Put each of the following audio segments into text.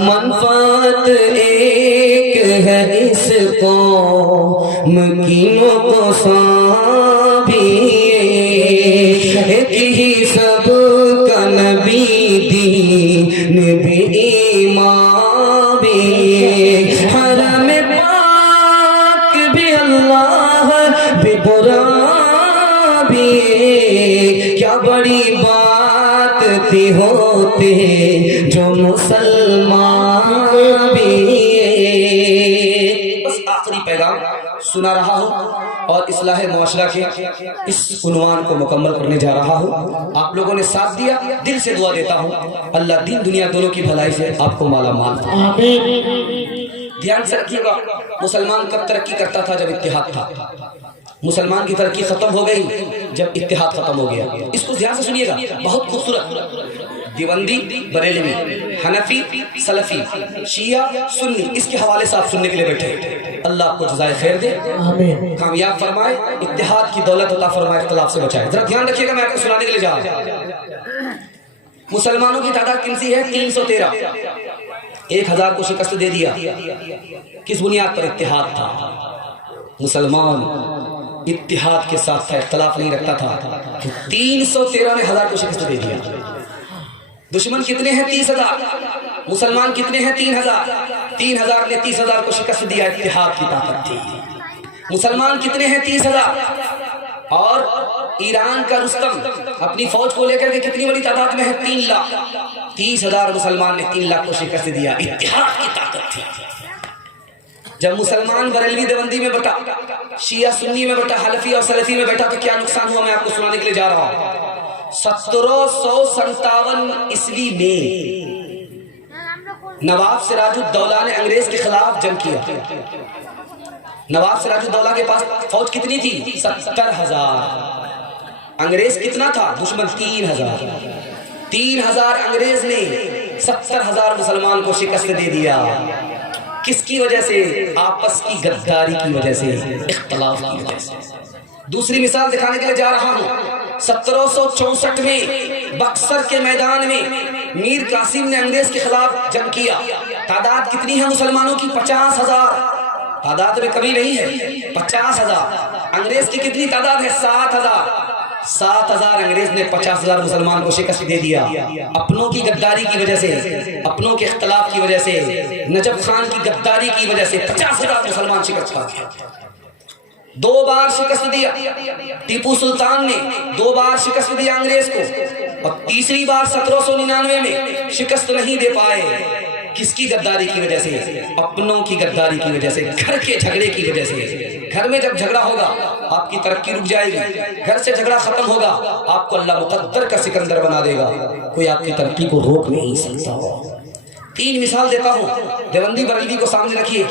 منفعت ایک ہے اس قوم کی نقصان بھی ایک ہی سب کا نبی دین بھی ایمان بھی حرم پاک بھی اللہ بھی برا بھی کیا بڑی بات تھی ہوتے جو مسلمان بھی بس آخری پیغام سنا رہا ہوں اور اصلاح معاشرہ کے اس عنوان کو مکمل کرنے جا رہا ہوں. آپ لوگوں نے ساتھ دیا, دل سے دعا دیتا ہوں اللہ دین دنیا دونوں کی بھلائی سے آپ کو مالا مال فرمائے. دھیان سے رکھیے گا, مسلمان کب ترقی کرتا تھا؟ جب اتحاد تھا. مسلمان کی ترقی ختم ہو گئی جب اتحاد ختم ہو گیا. اس کو دھیان سے سنیے گا, بہت خوبصورت. دیوبندی, بریلوی, حنفی, سلفی, شیعہ, سنی, اس کے حوالے سے آپ سننے کے لیے بیٹھے. اللہ آپ کو جزائے خیر دے, کامیاب فرمائے, اتحاد کی دولت عطا فرمائے, اختلاف سے بچائے. ذرا دھیان رکھیے گا, میں آپ کو سنانے کے لیے جا رہا ہوں. مسلمانوں کی تعداد کن سی ہے؟ 313. 1000 کو شکست دے دیا. کس بنیاد پر؟ اتحاد تھا. مسلمان اتحاد کے ساتھ تھا, اختلاف نہیں رکھتا تھا. 313 نے 1000 کو شکست دے دیا. دشمن کتنے ہیں؟ 30,000. مسلمان کتنے ہیں؟ 3,000. 3,000 نے 30,000 کو شکست دیا. اتحاد کی طاقت تھی. مسلمان کتنے ہیں؟ 30,000. اور ایران کا رستم اپنی فوج کو لے کر کے کتنی بڑی تعداد میں ہے؟ 3 لاکھ. 30,000 مسلمان نے 3 لاکھ کو شکست دیا. اتحاد کی طاقت تھی. جب مسلمان بریلوی دیوبندی میں بٹا, شیعہ سنی میں بٹا, حنفی اور سلفی میں بیٹھا, تو کیا نقصان ہوا میں آپ کو سنانے کے لیے جا رہا ہوں. 1757 عیسوی میں نواب سراج الدولہ نے انگریز کے خلاف جنگ کیا. نواب سراج الدولہ کے پاس فوج کتنی تھی؟ 70,000. انگریز کتنا تھا؟ دشمن 3,000. 3,000 انگریز نے 70,000 مسلمان کو شکست دے دیا. کس کی وجہ سے؟ آپس کی غداری کی وجہ سے, اختلاف کی وجہ سے. دوسری مثال دکھانے کے لیے جا رہا ہوں. 1764 میں بکسر کے میدان میں میر قاسم نے انگریز کے خلاف جنگ کیا. تعداد کتنی ہے مسلمانوں کی؟ 50,000. تعداد میں کمی نہیں ہے, 50,000. انگریز کی کتنی تعداد ہے؟ 7,000. 7,000 انگریز نے 50,000 مسلمان کو شکست دے دیا. اپنوں کی غداری کی وجہ سے, اپنوں کے اختلاف کی وجہ سے, نجف خان کی غداری کی وجہ سے 50,000 مسلمان شکست پا گیا. 2 بار شکست دیا. ٹیپو سلطان نے 2 بار شکست دیا انگریز کو, اور تیسری بار 1799 میں شکست نہیں دے پائے. کس کی غداری کی وجہ سے؟ اپنوں کی غداری کی وجہ سے, گھر کے جھگڑے کی وجہ سے. گھر میں جب جھگڑا ہوگا آپ کی ترقی رک جائے گی. گھر سے جھگڑا ختم ہوگا آپ کو اللہ مقدر کا سکندر بنا دے گا. کوئی آپ کی ترقی کو روک نہیں سکتا. 3 مثال دیتا ہوں. دیوبندی بریلوی کو سامنے رکھیے,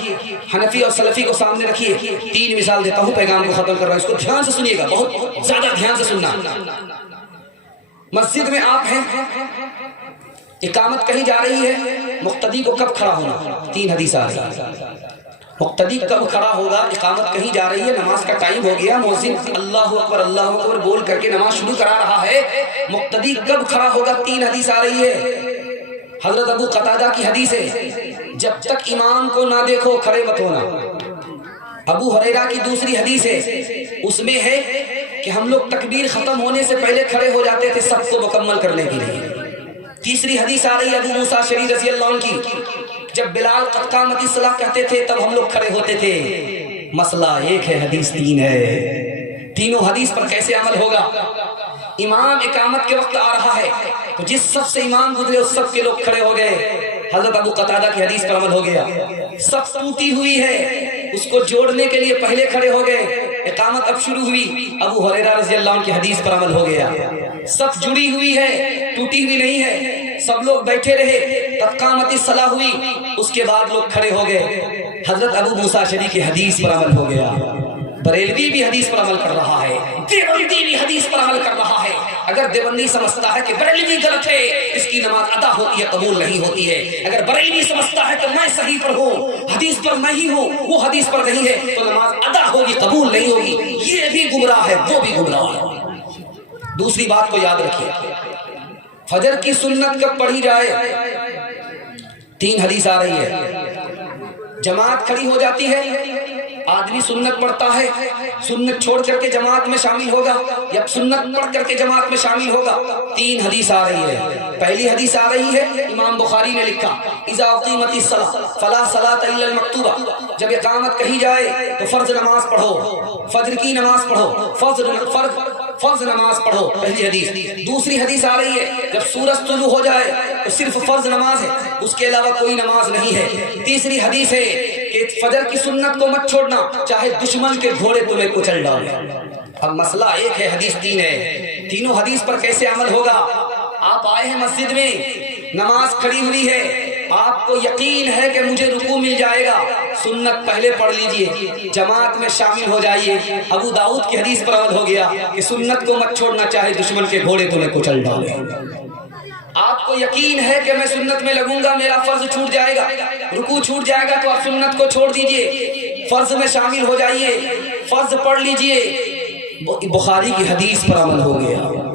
حنفی اور سلفی کو سامنے رکھیے. 3 مثال دیتا ہوں, پیغام کو ختم کر رہا ہوں. اس کو دھیان سے سنیے گا, بہت زیادہ دھیان سے سننا. مسجد میں آپ ہیں, اقامت کہیں جا رہی ہے, مقتدی کو کب کھڑا ہونا؟ 3 حدیث آ رہی ہے. مقتدی کب کھڑا ہوگا؟ اقامت کہیں جا رہی ہے, نماز کا ٹائم ہو گیا, مؤذن اللہ اکبر اللہ اکبر بول کر کے نماز شروع کرا رہا ہے. مقتدی کب کھڑا ہوگا؟ 3 حدیث آ رہی ہے. حضرت ابو قتادہ کی حدیث ہے, جب تک امام کو نہ دیکھو کھڑے مت ہونا. ابو ہریرہ کی دوسری حدیث ہے, اس میں ہے کہ ہم لوگ تکبیر ختم ہونے سے پہلے کھڑے ہو جاتے تھے سب کو مکمل کرنے کے لیے. تیسری حدیث آ رہی ہے ابو موسیٰ اشعری رضی اللہ عنہ کی, جب بلال قد قامت الصلاۃ کہتے تھے تب ہم لوگ کھڑے ہوتے تھے. مسئلہ ایک ہے, حدیث 3 ہے. تینوں حدیث پر کیسے عمل ہوگا؟ امام اقامت کے وقت آ رہا ہے تو جس صف سے امام گزرے اس صف کے لوگ کھڑے ہو گئے. حضرت ابو قتادہ کی حدیث پر عمل ہو گیا. صف ٹوٹی ہوئی ہے, اس کو جوڑنے کے لیے پہلے کھڑے ہو گئے. اقامت اب شروع ہوئی, ابو ہریرہ رضی اللہ عنہ کی حدیث پر عمل ہو گیا. صف جڑی ہوئی ہے, ٹوٹی ہوئی نہیں ہے, سب لوگ بیٹھے رہے, قد قامت الصلاۃ ہوئی, اس کے بعد لوگ کھڑے ہو گئے. حضرت ابو موسیٰ اشعری کی حدیث پر عمل ہو گیا. بریلوی بھی حدیث پر عمل کر رہا ہے, دیوبندی بھی حدیث پر عمل کر رہا ہے. اگر دیوبندی سمجھتا ہے کہ بریلوی غلط ہے, اس کی نماز ادا ہوتی ہے, قبول نہیں ہوتی ہے. اگر بریلوی سمجھتا ہے کہ میں صحیح پر ہوں, حدیث پر میں ہی ہوں, وہ حدیث پر نہیں ہے, تو نماز ادا ہوگی, قبول نہیں ہوگی. یہ بھی گمراہ ہے, وہ بھی گمراہ ہے. دوسری بات کو یاد رکھیے, فجر کی سنت کب پڑھی جائے؟ 3 हदीस आ रही है। जमात खड़ी हो जाती है, आदमी सुन्नत पढ़ता है, सुन्नत छोड़ करके जमात में शामिल होगा या सुन्नत पढ़ करके जमात में शामिल होगा। 3 हदीस आ रही है। पहली हदीस आ रही है, इमाम बुखारी ने लिखा, इज़ा उक़ीमतिस सलाह फला सलात इल्ला अल मक्तूबा, जब इकामत कही जाए तो फर्ज नमाज पढ़ो, फजर की नमाज पढ़ो, फर्ज नमाज पढ़ो। पहली हदीस। दूसरी हदीस आ रही है, जब सूरज तुलू हो जाए तो सिर्फ फर्ज नमाज है, उसके अलावा कोई नमाज नहीं है। तीसरी हदीस है कि फजर की सुन्नत को मत छोड़ना, चाहे दुश्मन के घोड़े तुम्हें कुचल डाले। अब मसला एक है, हदीस 3 है। तीनों हदीस पर कैसे अमल होगा? आप आए हैं मस्जिद में, नमाज खड़ी हुई है, आपको यकीन है कि मुझे रुकू मिल जाएगा, सुन्नत पहले पढ़ लीजिए, जमात में शामिल हो जाइए। अबू दाऊद की हदीस पर अमल हो गया कि सुन्नत को मत छोड़ना, चाहे दुश्मन के घोड़े तुम्हें कुचल डाले। आपको यकीन है कि मैं सुन्नत में लगूंगा, मेरा फर्ज छूट जाएगा, रुकू छूट जाएगा, तो आप सुन्नत को छोड़ दीजिए, फर्ज में शामिल हो जाइए, फर्ज पढ़ लीजिए। बुखारी की हदीस पर अमल हो गया।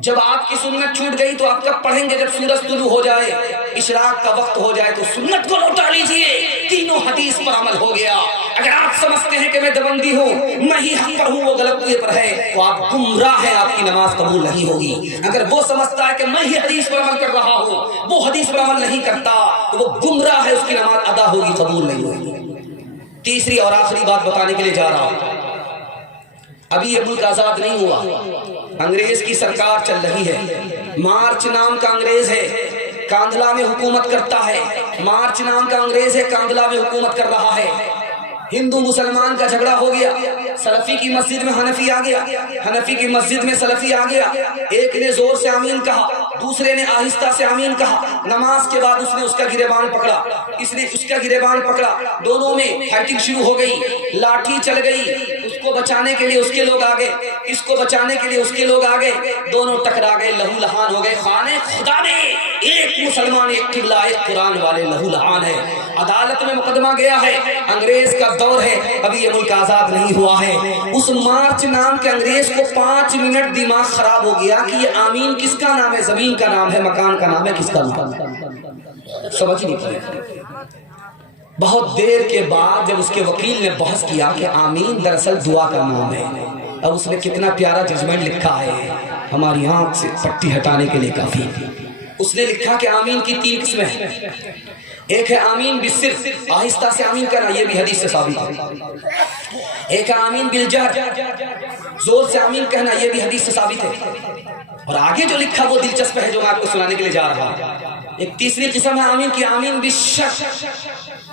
जब आपकी सुन्नत छूट गई तो आप कब पढ़ेंगे? जब सूरज तुलू हो जाए, इशराक का वक्त हो जाए, तो सुन्नत को लौटा लीजिए। तीनों हदीस पर अमल हो गया। अगर आप समझते हैं कि मैं दबंदी हूँ, मैं ही हक पर हूँ, वो गलत हुए पर है, तो आप गुमराह हैं, आपकी नमाज कबूल नहीं होगी। अगर वो समझता है कि मैं ही हदीस पर अमल कर रहा हूँ, वो हदीस पर अमल नहीं करता, तो वो गुमराह है, उसकी नमाज अदा होगी, कबूल नहीं होगी। तीसरी और आखिरी बात बताने के लिए जा रहा हूँ। अभी ये मुल्क आजाद नहीं हुआ, अंग्रेज की सरकार चल रही है। मार्च नाम का अंग्रेज है, कांधला में हुकूमत करता है। मार्च नाम का अंग्रेज है, कांधला में हुकूमत कर रहा है। हिंदू मुसलमान का झगड़ा हो गया, सलफी की मस्जिद में हनफी आ गया, हनफी की मस्जिद में सलफी आ गया। एक ने जोर से आमीन कहा, दूसरे ने आहिस्ता से आमीन कहा। नमाज के बाद उसने उसका गिरेबान पकड़ा, इसने उसका गिरेबान पकड़ा, दोनों में फाइटिंग शुरू हो गई, लाठी चल गई। उसको बचाने के लिए उसके लोग आ गए, इसको बचाने के लिए उसके लोग आ गए, दोनों टकरा गए, लहू लहान हो गए। खाने खुदा में एक मुसलमान, एक किबला, एक कुरान वाले लहू लहान है। अदालत में मुकदमा गया है, अंग्रेज का दौर है, अभी ये मुल्क आजाद नहीं हुआ है। उस मार्च नाम के अंग्रेज को 5 मिनट दिमाग खराब हो गया कि ये आमीन किसका नाम है, जमीन का नाम है, मकान का नाम है, किसका नाम है, समझ नहीं पाए। बहुत देर के बाद जब उसके वकील ने बहस किया कि आमीन दरअसल दुआ का नाम है, अब उसने कितना प्यारा जजमेंट लिखा है, हमारी आंख से पट्टी हटाने के लिए काफी। उसने लिखा कि आमीन की 3 किस्में हैं। एक है आमीन बिस्सिर, आहिस्ता से आमीन करना, ये भी हदीस से साबित है। एक है आमीन बिलजहर, जोर से आमीन कहना, ये भी हदीस से साबित है। और आगे जो लिखा वो दिलचस्प है, जो मैं आपको सुनाने के लिए जा रहा हूं। एक तीसरी किस्म है आमीन की, आमीन बिशक,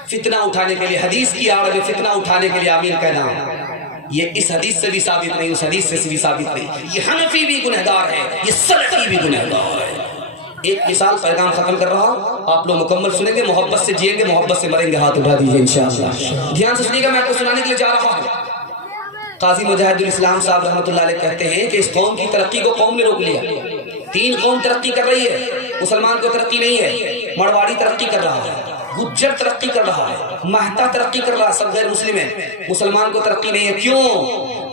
फितना उठाने के लिए, हदीस की आड़ में फितना उठाने के लिए आमीन कहना। ये इस हदीस से भी साबित नहीं, उस हदीस से भी साबित नहीं। ये हनफी भी गुनहगार है, ये सलफी भी गुनहगार है। एक मिसाल पैगाम खत्म कर रहा हूं, आप लोग मुकम्मल सुनेंगे, मोहब्बत से जिएंगे, मोहब्बत से मरेंगे। हाथ उठा दीजिए इंशाअल्लाह। ध्यान से सुनिएगा, मैं आपको सुनाने के लिए जा रहा हूं। काजी मुजाहिदुल इस्लाम साहब रहमतुल्लाह अलैह कहते हैं कि इस कौम की तरक्की को कौम ने रोक लिया। 3 कौम तरक्की कर रही है, मुसलमान को तरक्की नहीं है। मरवाड़ी तरक्की कर रहा है, गुज्जर तरक्की कर रहा है, महता तरक्की कर रहा है, सब गैर मुस्लिम है। मुसलमान को तरक्की नहीं है। क्यों?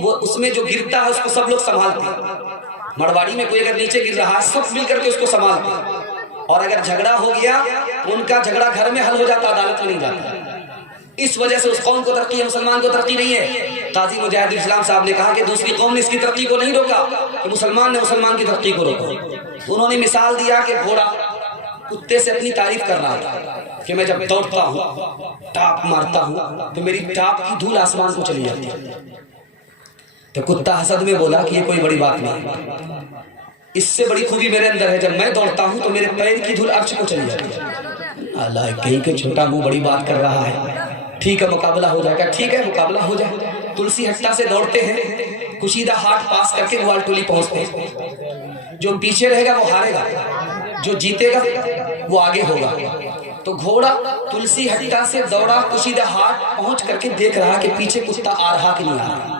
वो उसमें जो गिरता है उसको सब लोग संभालते हैं। मरवाड़ी में कोई अगर नीचे गिर रहा है, सब मिल करके उसको संभालते हैं। और अगर झगड़ा हो गया, उनका झगड़ा घर में हल हो जाता, अदालत में नहीं जाता। इस वजह से उस कौम को तरक्की है, मुसलमान को तरक्की नहीं है। काजी मुजाहिदुल इस्लाम साहब ने कहा कि दूसरी कौम ने इसकी तरक्की को नहीं रोका, कि मुसलमान ने मुसलमान की तरक्की को रोका। उन्होंने मिसाल दिया कि घोड़ा कुत्ते से अपनी तारीफ कर रहा था कि मैं जब दौड़ता हूँ, टाप मारता हूँ, तो मेरी टाप की धूल आसमान को चली जाती है। तो कुत्ता हसद में बोला कि ये कोई बड़ी बात नहीं, इससे बड़ी खूबी मेरे अंदर है, जब मैं दौड़ता हूँ तो मेरे पैर की धूल अर्श को चली जाती है। अल्लाह कहीं के छोटा मुंह बड़ी बात कर रहा है। ठीक है, मुकाबला हो जाएगा। ठीक है, मुकाबला हो जाए। तुलसी हट्टा से दौड़ते हैं, कुशीदा हाट पास करके ग्वाल टोली पहुंचते हैं। जो पीछे रहेगा वो हारेगा, जो जीतेगा वो आगे होगा। तो घोड़ा तुलसी हट्टा से दौड़ा, कुशीदा हाट पहुंच करके देख रहा कि पीछे कुत्ता आ रहा कि नहीं आ रहा।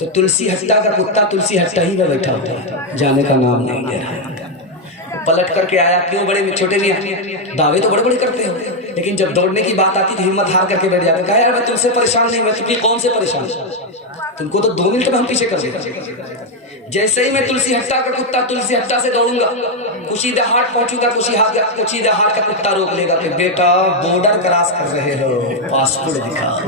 तो तुलसी हट्टा का कुत्ता तुलसी हट्टा ही में बैठा होता है, जाने का नाम नहीं ले रहा। पलट करके आया, क्यों बड़े छोटे नहीं, दावे तो बड़े बड़े करते हो, लेकिन जब दौड़ने की बात आती तो हिम्मत हार करके बैठ जाते। कहा यार मैं तुमसे परेशान नहीं, मैं तुम्हें कौन से परेशान, तुमको तो 2 मिनट में हम पीछे कर देते। जैसे ही मैं तुलसी हट्टा का कुत्ता तुलसी हट्टा से दौड़ूंगा, कुशीदा हाट पहुंचूंगा, कुशीदा हाट का कुत्ता रोक लेगा कि बेटा बॉर्डर क्रॉस कर रहे हो, पासपोर्ट दिखाओ।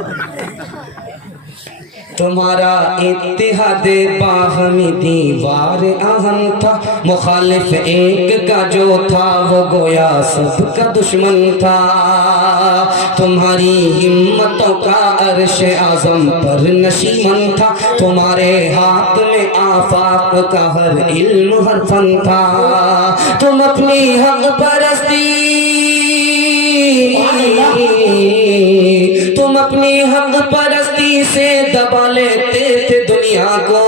तुम्हारा इत्तेहाद बाहमी दीवार अहम था, मुखालिफ एक का जो था वो गोया सबका दुश्मन था। तुम्हारी हिम्मतों का अर्श आज़म पर नशीमन था, तुम्हारे हाथ में आफाक का हर इल्म हर फन था। तुम अपनी हक परस्ती से दबा लेते थे दुनिया को,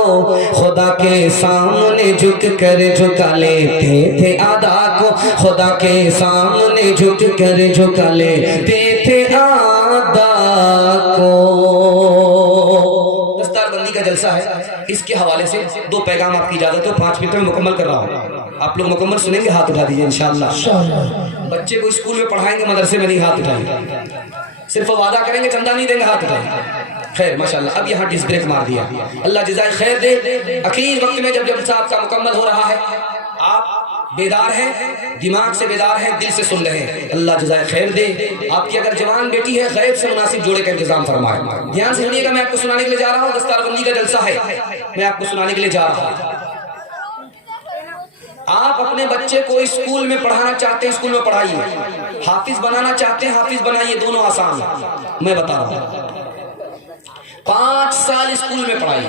खुदा के सामने झुक कर झुका लेते थे आदा को, खुदा के सामने झुक कर झुका लेते थे आदा को। दस्तारबंदी का जलसा है, इसके हवाले से 2 पैगाम आपकी इजाजत हो, 5 मिनट में मुकम्मल कर रहा हूँ। आप लोग मुकम्मल सुनेंगे, हाथ उठा दीजिए इंशाअल्लाह। बच्चे को स्कूल में पढ़ाएंगे, मदरसे में नहीं, हाथ उठाएंगे। सिर्फ वादा करेंगे, चंदा नहीं देंगे, हाथ उठाएंगे। खैर माशाल्लाह, अब यहाँ डिस ब्रेक मार दिया, अल्लाह जज़ाए खैर दे। आखिर वक्त में जब जलसा आपका मुकम्मल हो रहा है, आप बेदार हैं, दिमाग से बेदार हैं, दिल से सुन रहे हैं, अल्लाह जज़ाए खैर दे। आपकी अगर जवान बेटी है, गैब से मुनासिब जोड़े का इंतजाम फरमाए। ध्यान से सुनिएगा, मैं आपको सुनाने के लिए जा रहा हूँ, दस्तारबंदी का जलसा है, मैं आपको सुनाने के लिए जा रहा हूँ। आप अपने बच्चे को स्कूल में पढ़ाना चाहते हैं, स्कूल में पढ़ाइए। हाफिज बनाना चाहते हैं, हाफिज बनाइए, दोनों आसान है। मैं बता रहा हूँ, 5 साल स्कूल में पढ़ाइए।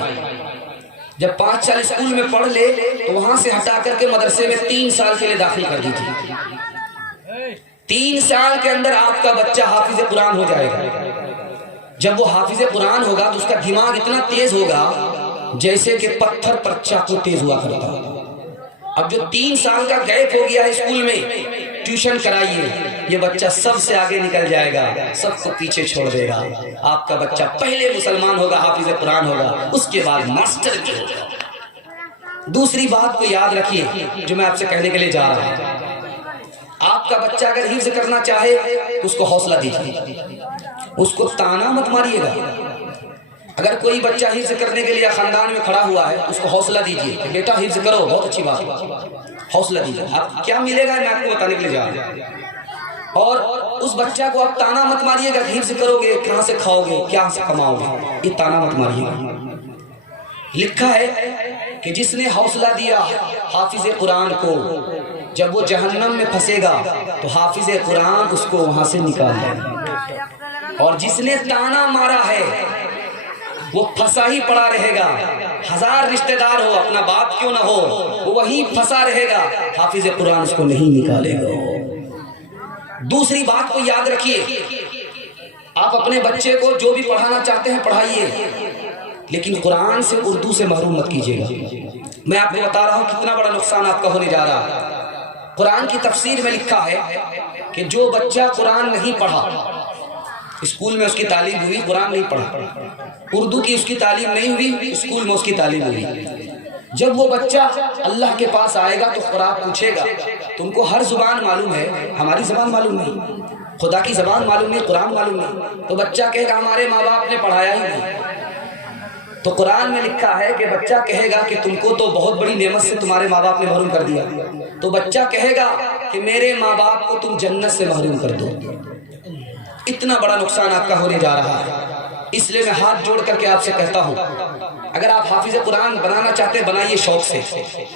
जब 5 साल स्कूल में पढ़ ले तो वहां से हटा करके मदरसे में 3 साल के लिए दाखिल कर दीजिए। 3 साल के अंदर आपका बच्चा हाफिज कुरान हो जाएगा। जब वो हाफिज कुरान होगा तो उसका दिमाग इतना तेज होगा जैसे कि पत्थर पर चाकू तेज हुआ करता। अब जो 3 साल का गैप हो गया है स्कूल में, ट्यूशन कराइए, ये बच्चा सबसे आगे निकल जाएगा, सबको पीछे छोड़ देगा। आपका बच्चा पहले मुसलमान होगा, हाफिज कुरान होगा, उसके बाद मास्टर भी होगा। दूसरी बात को याद रखिए जो मैं आपसे कहने के लिए जा रहा हूं। आपका बच्चा अगर हिफ्ज करना चाहे तो उसको हौसला दीजिए, उसको ताना मत मारिएगा। अगर कोई बच्चा हिफ्ज करने के लिए खानदान में खड़ा हुआ है तो उसको हौसला दीजिए, बेटा हिफ्ज करो, बहुत अच्छी बात है, हौसला दीजिए। आप क्या मिलेगा मैं आपको बताने के लिए जा रहा हूं। और उस बच्चा को आप ताना मत मारिएगा, हिफ्ज करोगे कहां से खाओगे, क्या से कमाओगे, ये ताना मत मारिएगा। लिखा है कि जिसने हौसला दिया हाफिज कुरान को, जब वो जहन्नम में फंसेगा तो हाफिज कुरान उसको वहां से निकाल देगा। और जिसने ताना मारा है वो फंसा ही पड़ा रहेगा, 1000 रिश्तेदार हो, अपना बाप क्यों ना हो, वो वहीं फंसा रहेगा, हाफिज कुरान उसको नहीं निकालेगा। दूसरी बात को याद रखिए, आप अपने बच्चे को जो भी पढ़ाना चाहते हैं पढ़ाइए, लेकिन कुरान से उर्दू से महरूम मत कीजिएगा। मैं आपको बता रहा हूं कितना बड़ा नुकसान आपका होने जा रहा है। कुरान की तफसीर में लिखा है कि जो बच्चा कुरान नहीं पढ़ा, स्कूल में उसकी तालीम हुई, कुरान नहीं पढ़ा, उर्दू की उसकी तालीम नहीं हुई, स्कूल में उसकी तालीम हुई, जब वो बच्चा अल्लाह के पास आएगा तो खुदा पूछेगा तुमको हर जुबान मालूम है, हमारी जुबान मालूम नहीं, खुदा की जुबान मालूम नहीं, कुरान मालूम नहीं। तो बच्चा कहेगा हमारे माँ बाप ने पढ़ाया ही नहीं। तो कुरान में लिखा है कि बच्चा कहेगा कि तुमको तो बहुत बड़ी नेमत से तुम्हारे माँ बाप ने महरूम कर दिया। तो बच्चा कहेगा कि मेरे माँ बाप को तुम जन्नत से महरूम कर दो। इतना बड़ा नुकसान आपका होने जा रहा है। इसलिए मैं हाथ जोड़ करके आपसे कहता हूँ, अगर आप हाफिज कुरान बनाना चाहते हैं बनाइए शौक से,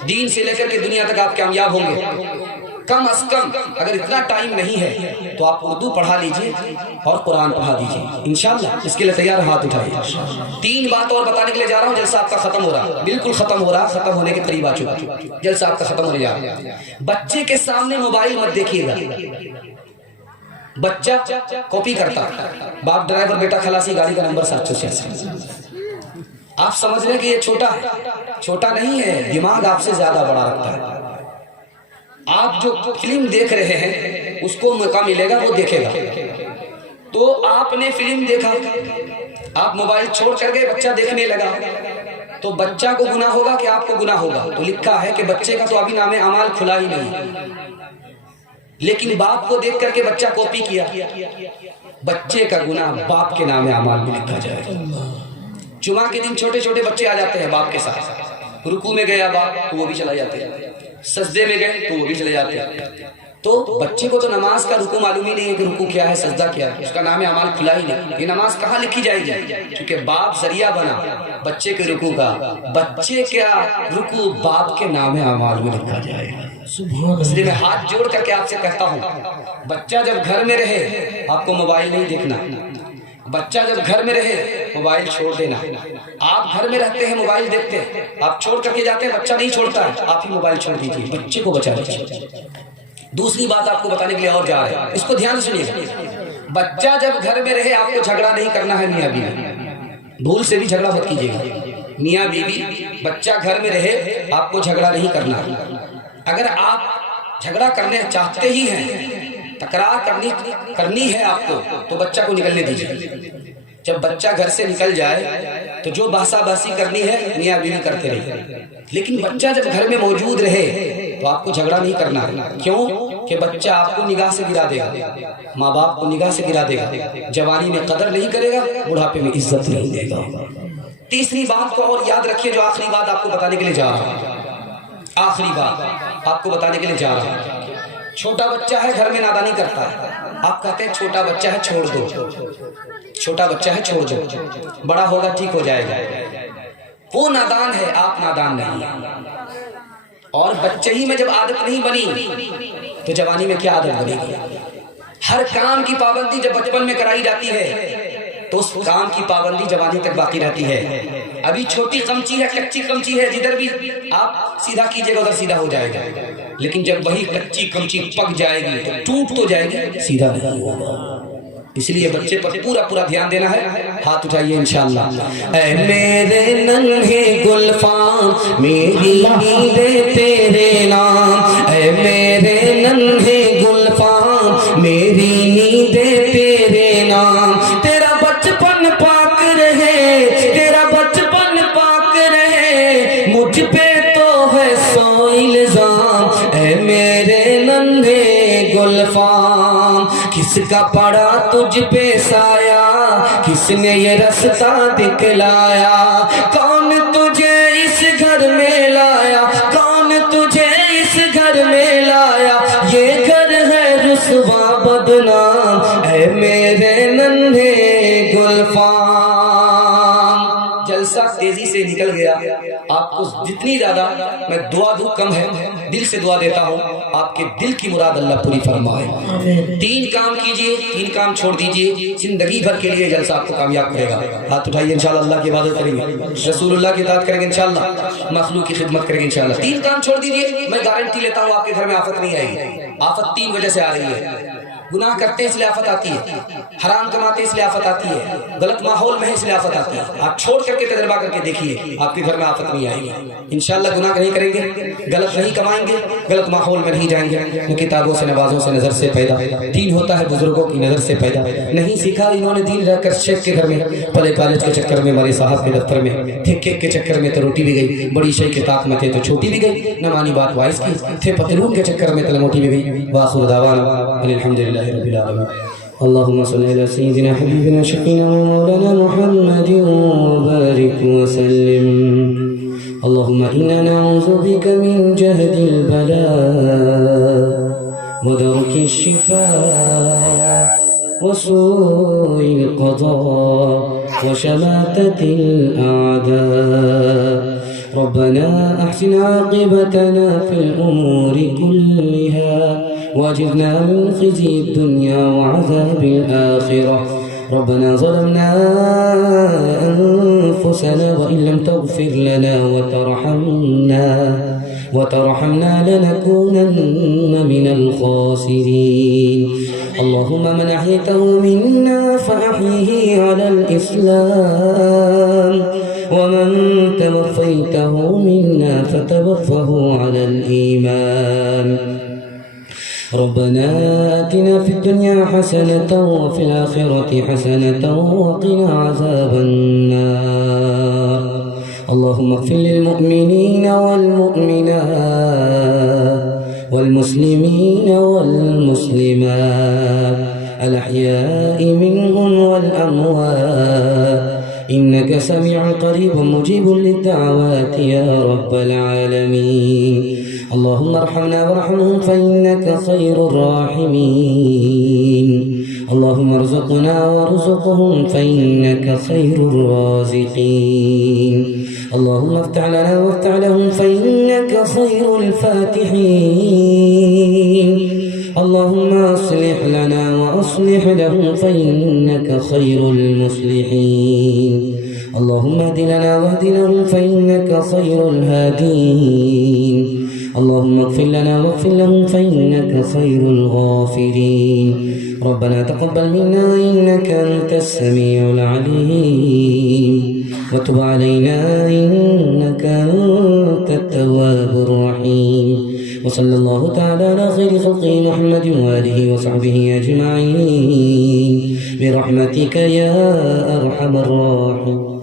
दीन से लेकर के दुनिया तक आप कामयाब होंगे। कम अज कम अगर इतना टाइम नहीं है तो आप उर्दू पढ़ा लीजिए और कुरान पढ़ा दीजिए इंशाअल्लाह। इसके लिए तैयार, हाथ उठाइए। 3 बात और बताने के लिए जा रहा हूँ। जलसा आपका खत्म हो रहा, बिल्कुल खत्म हो रहा, खत्म होने के करीब आ चुका, जलसा आपका खत्म होने जा रहा। बच्चे के सामने मोबाइल मत देखिएगा। बच्चा कॉपी करता, बाप ड्राइवर, बेटा खलासी, गाड़ी का नंबर 786। आप समझ रहे हैं कि ये छोटा है, छोटा नहीं है, दिमाग आपसे ज्यादा बड़ा रखता है। आप जो फिल्म देख रहे हैं उसको मौका मिलेगा, वो देखेगा। तो आपने फिल्म देखा, आप मोबाइल छोड़ करके बच्चा देखने लगा, तो बच्चा को गुनाह होगा कि आपको गुनाह होगा? तो लिखा है कि बच्चे का तो अभी नामे अमाल खुला ही नहीं, लेकिन बाप को देख करके बच्चा कॉपी किया, बच्चे का गुनाह बाप के नामे अमाल में लिखा जाएगा। जुमा के दिन छोटे छोटे बच्चे आ जाते हैं बाप के साथ, رکوع میں گیا باپ تو وہ بھی چلا جاتے ہیں، سجدے میں گئے تو وہ بھی چلے جاتے ہیں۔ تو بچے کو تو نماز کا رکوع معلوم ہی نہیں ہے کہ رکوع کیا ہے، سجدہ کیا ہے، اس کا نام اعمال کھلا ہی نہیں، یہ نماز کہاں لکھی جائے گی؟ کیونکہ باپ ذریعہ بنا بچے کے رکوع کا، بچے کا رکوع باپ کے نام اعمال میں لکھا جائے گا۔ اس لیے میں ہاتھ جوڑ کر کے آپ سے کہتا ہوں، بچہ جب گھر میں رہے آپ کو موبائل نہیں دیکھنا، بچہ جب گھر میں رہے موبائل چھوڑ دینا۔ آپ گھر میں رہتے ہیں موبائل دیکھتے ہیں، آپ چھوڑ کر کے جاتے ہیں، بچہ نہیں چھوڑتا ہے، آپ ہی موبائل چھوڑ دیجیے، بچے کو بچا لیجیے۔ دوسری بات آپ کو بتانے کے لیے اور جا رہے ہیں، اس کو دھیان سے سنیے۔ بچہ جب گھر میں رہے آپ کو جھگڑا نہیں کرنا ہے میاں بیوی، بھول سے بھی جھگڑا مت کیجیے گا۔ میاں بیوی بچہ گھر میں رہے آپ کو جھگڑا نہیں کرنا۔ اگر آپ جھگڑا کرنے چاہتے ہی ہیں، تکرار کرنی ہے آپ کو، تو بچہ کو نکلنے دیجیے۔ جب بچہ گھر سے نکل جائے تو جو بحثہ بحثی کرنی ہے میاں بیوی کرتے رہے، لیکن بچہ جب گھر میں موجود رہے تو آپ کو جھگڑا نہیں کرنا۔ کیوں کہ بچہ آپ کو نگاہ سے گرا دے گا، ماں باپ کو نگاہ سے گرا دے گا، جوانی میں قدر نہیں کرے گا، بڑھاپے میں عزت نہیں دے گا۔ تیسری بات کو اور یاد رکھیے، جو آخری بات آپ کو بتانے کے لیے جا رہا ہوں، آخری بات آپ کو بتانے کے لیے جا رہا ہوں۔ چھوٹا بچہ ہے گھر میں نادانی کرتا ہے، آپ کہتے ہیں چھوٹا بچہ ہے چھوڑ دو، چھوٹا بچہ ہے چھوڑ دو، بڑا ہوگا ٹھیک ہو جائے گا۔ وہ نادان ہے، آپ نادان نہیں۔ اور بچے ہی میں جب عادت نہیں بنی تو جوانی میں کیا عادت بنے گی؟ ہر کام کی پابندی جب بچپن میں کرائی جاتی ہے تو اس کام کی پابندی جوانی تک باقی رہتی ہے۔ ابھی چھوٹی قمچی ہے، کچی قمچی ہے، جدھر بھی آپ سیدھا کیجئے گا ادھر سیدھا ہو جائے گا، لیکن جب وہی کچی قمچی پک جائے گی تو ٹوٹ تو جائے گی، سیدھا نہیں ہوگا۔ اس لیے بچے پر پورا دھیان دینا ہے۔ ہاتھ اٹھائیے انشاءاللہ۔ اے میرے ننھے گلفام میری نیندیں تیرے نام، اے میرے ننھے گلفام میری نیندیں تیرے نام، تیرا بچپن پاک رہے، تیرا بچپن پاک رہے، مجھ پہ تو ہے سو الزام، اے میرے ننھے گلفام۔ کس کا پڑا تجھ پہ سایہ، کس نے یہ رستہ دکھلایا، کون تجھے اس گھر میں لایا، کون تجھے اس گھر میں لایا، یہ گھر ہے رسوا بدنام، اے میرے ننھے گلفام۔ جلسہ تیزی سے نکل گیا، آپ کو جتنی زیادہ میں دعا دوں کم ہے، دل سے دعا دیتا ہوں آپ کے دل کی مراد اللہ پوری فرمائے۔ 3 کام کیجئے، 3 کام چھوڑ دیجئے، زندگی بھر کے لیے جلسہ آپ کو کامیاب کرے گا۔ ہاتھ اٹھائیے، انشاءاللہ اللہ کی عبادت کریں گے، رسول اللہ کی اطاعت کریں گے انشاءاللہ، مخلوق کی خدمت کریں گے انشاءاللہ۔ 3 کام چھوڑ دیجئے، میں گارنٹی لیتا ہوں آپ کے گھر میں آفت نہیں آئے گی۔ آفت 3 وجہ سے آ رہی ہے، گناہ کرتے ہیں اس لیے آفت آتی ہے، حرام کماتے اس لیے آفت آتی ہے، غلط ماحول میں ہے اس لیے آفت آتی ہے۔ آپ چھوڑ کر کے تجربہ کر کے دیکھیے، آپ کے گھر میں آفت نہیں آئے گی انشاءاللہ۔ گناہ نہیں کریں گے، غلط نہیں کمائیں گے، غلط ماحول میں نہیں جائیں گے۔ وہ کتابوں سے، نمازوں سے، نظر سے پیدا، دین ہوتا ہے بزرگوں کی نظر سے پیدا۔ نہیں سیکھا انہوں نے دین رہ کر شیخ کے گھر میں، پڑھے کالج کے چکر میں، بڑے صاحب کے دفتر میں، ٹھیکے کے چکر میں تو روٹی بھی گئی، بڑی شیخ کے طاق میں تھے تو چھوٹی بھی گئی، نہ مانی بات وائس کی، تھے پتلون کے چکر میں تلموٹی بھی گئی۔ وآخر دعوانا الحمدللہ رب العالمین۔ اللهم صل على سيدنا حبيبنا شفيعنا ومولانا محمد وبارك وسلم۔ اللهم إنا نعوذ بك من جهد البلاء ودرك الشفاء وسوء القضاء وشماتة الأعداء۔ ربنا أحسن عاقبتنا في الأمور كلها واجرنا من خزي الدنيا وعذاب الآخرة۔ ربنا ظلمنا أنفسنا وإن لم تغفر لنا وترحمنا لنكونن من الخاسرين۔ اللهم من أحييته منا فأحيه على الإسلام، ومن توفيته منا فتوفه على الإيمان۔ ربنا آتنا في الدنيا حسنة وفي الآخرة حسنة وقنا عذاب النار۔ اللهم اغفر للمؤمنين والمؤمنات والمسلمين والمسلمات الأحياء منهم والأموات إنك سميع قريب مجيب للدعوات يا رب العالمين. اللهم ارحمنا وارحمهم فإنك خير الراحمين. اللهم ارزقنا وارزقهم فإنك خير الرازقين. اللهم افتح لنا وافتح لهم فإنك خير الفاتحين. اللهم أصلح لنا وأصلح لهم فإنك خير المصلحين. اللهم اهد لنا واهد لهم فإنك خير الهادين. اللهم اغفر لنا واغفر لهم فإنك خير الغافرين. ربنا تقبل منا إنك أنت السميع العليم وتب علينا إنك أنت التواب الرحيم. وصلى الله تعالى على خير خلقه محمد وآله وصحبه أجمعين برحمتك يا أرحم الراحمين.